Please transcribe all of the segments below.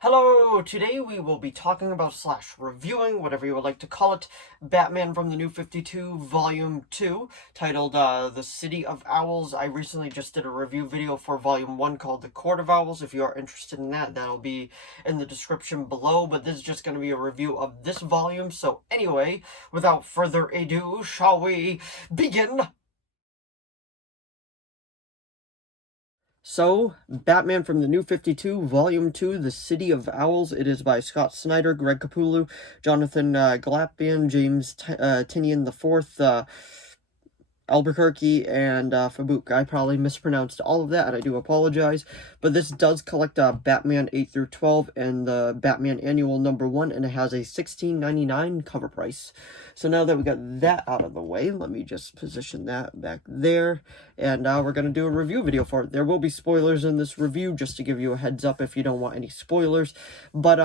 Hello, today we will be talking about slash reviewing, whatever you would like to call it, Batman from the New 52 Volume 2, titled The City of Owls. I recently just did a review video for Volume 1 called The Court of Owls. If you are interested in that, that'll be in the description below, but this is just going to be a review of this volume. So anyway, without further ado, shall we begin? So, Batman from the New 52, Volume 2, The City of Owls. It is by Scott Snyder, Greg Capullo, Jonathan Glapian, James Tinian IV, Albuquerque, and Fabuk. I probably mispronounced all of that, and I do apologize. But this does collect Batman 8 through 12 and the Batman Annual #1, and it has a $16.99 cover price. So now that we got that out of the way, let me just position that back there, and we're going to do a review video for it. There will be spoilers in this review, just to give you a heads up if you don't want any spoilers. But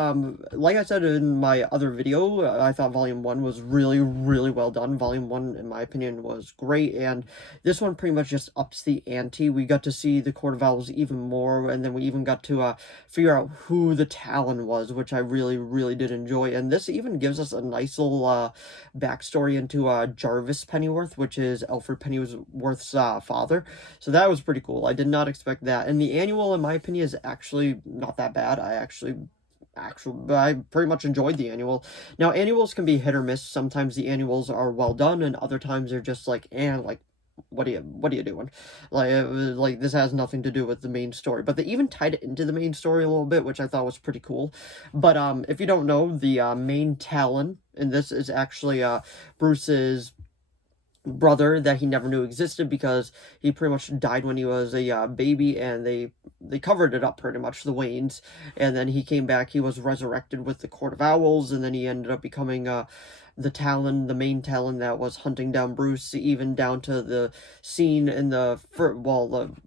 like I said in my other video, I thought Volume 1 was really, really well done. Volume 1, in my opinion, was great, and this one pretty much just ups the ante. We got to see the Court of Owls even more, and then we even got to figure out who the Talon was, which I really, really did enjoy. And this even gives us a nice little backstory into Jarvis Pennyworth, which is Alfred Pennyworth's father. So that was pretty cool. I did not expect that. And the annual, in my opinion, is actually not that bad. I pretty much enjoyed the annual. Now, annuals can be hit or miss. Sometimes the annuals are well done, and other times they're just like, like, what are you doing? Like this has nothing to do with the main story. But they even tied it into the main story a little bit, which I thought was pretty cool. But if you don't know, the main Talon, and this is actually Bruce's brother that he never knew existed because he pretty much died when he was a baby, and they covered it up pretty much, the Waynes. And then he came back, he was resurrected with the Court of Owls, and then he ended up becoming the Talon, the main Talon that was hunting down Bruce, even down to the scene in the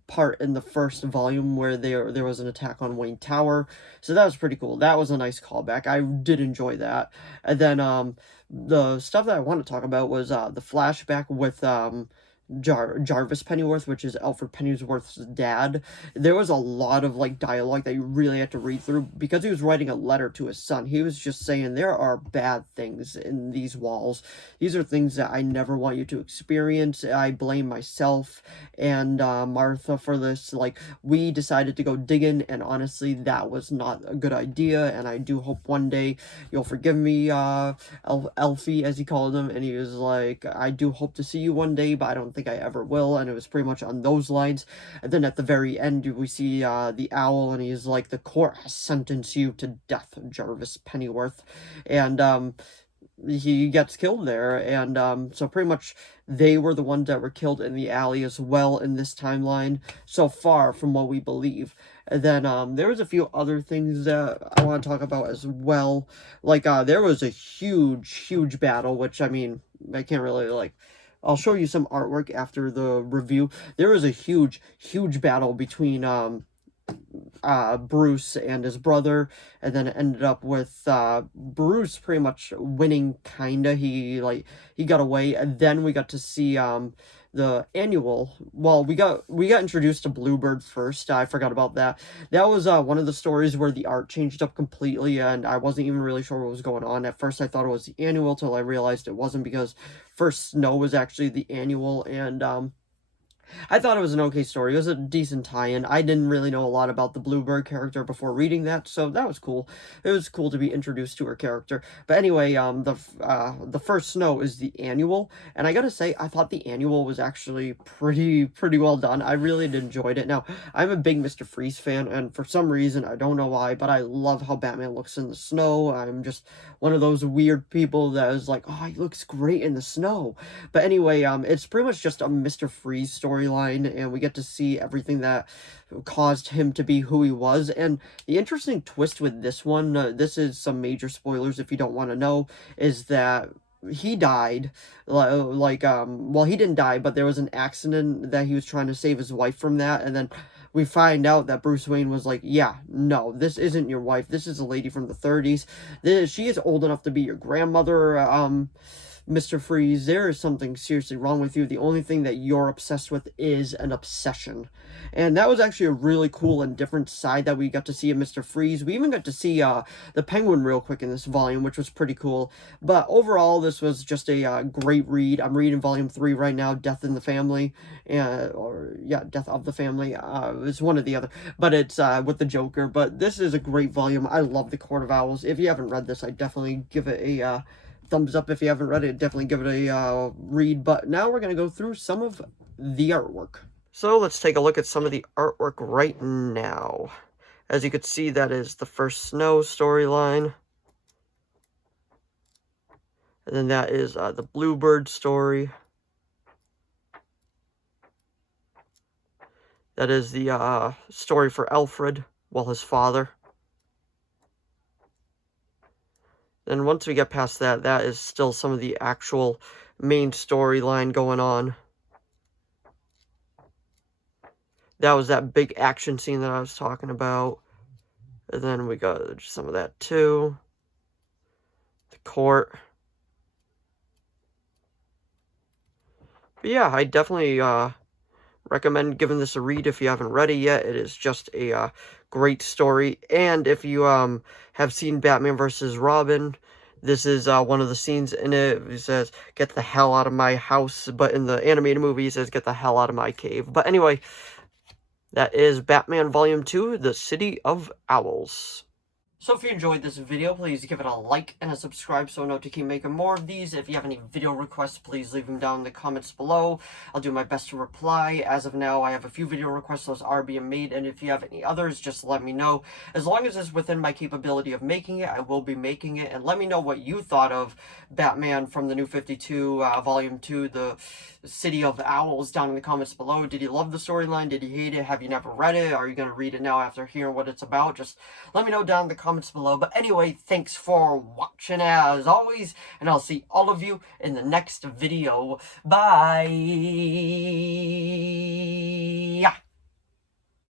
part in the first volume where there was an attack on Wayne Tower. So that was pretty cool. That was a nice callback. I did enjoy that. And then the stuff that I want to talk about was the flashback with Jarvis Pennyworth, which is Alfred Pennyworth's dad. There was a lot of like dialogue that you really had to read through because he was writing a letter to his son. He was just saying there are bad things in these walls. These are things that I never want you to experience. I blame myself and Martha for this. Like, we decided to go digging, and honestly, that was not a good idea. And I do hope one day you'll forgive me, Elfie, as he called him. And he was like, I do hope to see you one day, but I don't think I ever will. And it was pretty much on those lines. And then at the very end, we see the owl, and he's like, the court has sentenced you to death, Jarvis Pennyworth. And he gets killed there. And so pretty much they were the ones that were killed in the alley as well in this timeline so far, from what we believe. And then there was a few other things that I want to talk about as well. Like there was a huge battle, which, I mean, I can't really, like, I'll show you some artwork after the review. There was a huge battle between Bruce and his brother, and then it ended up with Bruce pretty much winning, kinda. He got away, and then we got to see the annual. Well, we got introduced to Bluebird first. I forgot about that. That was one of the stories where the art changed up completely, and I wasn't even really sure what was going on. At first I thought it was the annual, till I realized it wasn't, because First Snow was actually the annual. And I thought it was an okay story. It was a decent tie-in. I didn't really know a lot about the Bluebird character before reading that, so that was cool. It was cool to be introduced to her character. But anyway, the First Snow is the annual, and I gotta say, I thought the annual was actually pretty well done. I really enjoyed it. Now, I'm a big Mr. Freeze fan, and for some reason, I don't know why, but I love how Batman looks in the snow. I'm just one of those weird people that is like, oh, he looks great in the snow. But anyway, it's pretty much just a Mr. Freeze storyline, and we get to see everything that caused him to be who he was. And the interesting twist with this one, this is some major spoilers if you don't want to know, is that he died. Well, he didn't die, but there was an accident that he was trying to save his wife from that, and then we find out that Bruce Wayne was like, yeah, no, this isn't your wife. This is a lady from the 30s. She is old enough to be your grandmother. Mr. Freeze, there is something seriously wrong with you. The only thing that you're obsessed with is an obsession. And that was actually a really cool and different side that we got to see of Mr. Freeze. We even got to see the Penguin real quick in this volume, which was pretty cool. But overall, this was just a great read. I'm reading volume 3 right now, Death in the Family, Death of the Family. It's one or the other, but it's with the Joker. But this is a great volume. I love the Court of Owls. If you haven't read this, I definitely give it a thumbs up. If you haven't read it, definitely give it a read. But now we're going to go through some of the artwork. So let's take a look at some of the artwork right now. As you can see, that is the first Snow storyline. And then that is the Bluebird story. That is the story for Alfred, well, his father. Then once we get past that, that is still some of the actual main storyline going on. That was that big action scene that I was talking about. And then we got some of that too. The court. But yeah, I definitely recommend giving this a read if you haven't read it yet. It is just a great story. And if you have seen Batman vs. Robin, this is one of the scenes in it. He says, "Get the hell out of my house." But in the animated movie, he says, "Get the hell out of my cave." But anyway, that is Batman Volume 2, The City of Owls. So if you enjoyed this video, please give it a like and a subscribe so I know to keep making more of these. If you have any video requests, please leave them down in the comments below. I'll do my best to reply. As of now, I have a few video requests. Those are being made, and if you have any others, just let me know. As long as it's within my capability of making it, I will be making it. And let me know what you thought of Batman from the New 52, Volume 2, The City of Owls, down in the comments below. Did you love the storyline? Did you hate it? Have you never read it? Are you going to read it now after hearing what it's about? Just let me know down in the comments below. But anyway, thanks for watching as always, and I'll see all of you in the next video. Bye!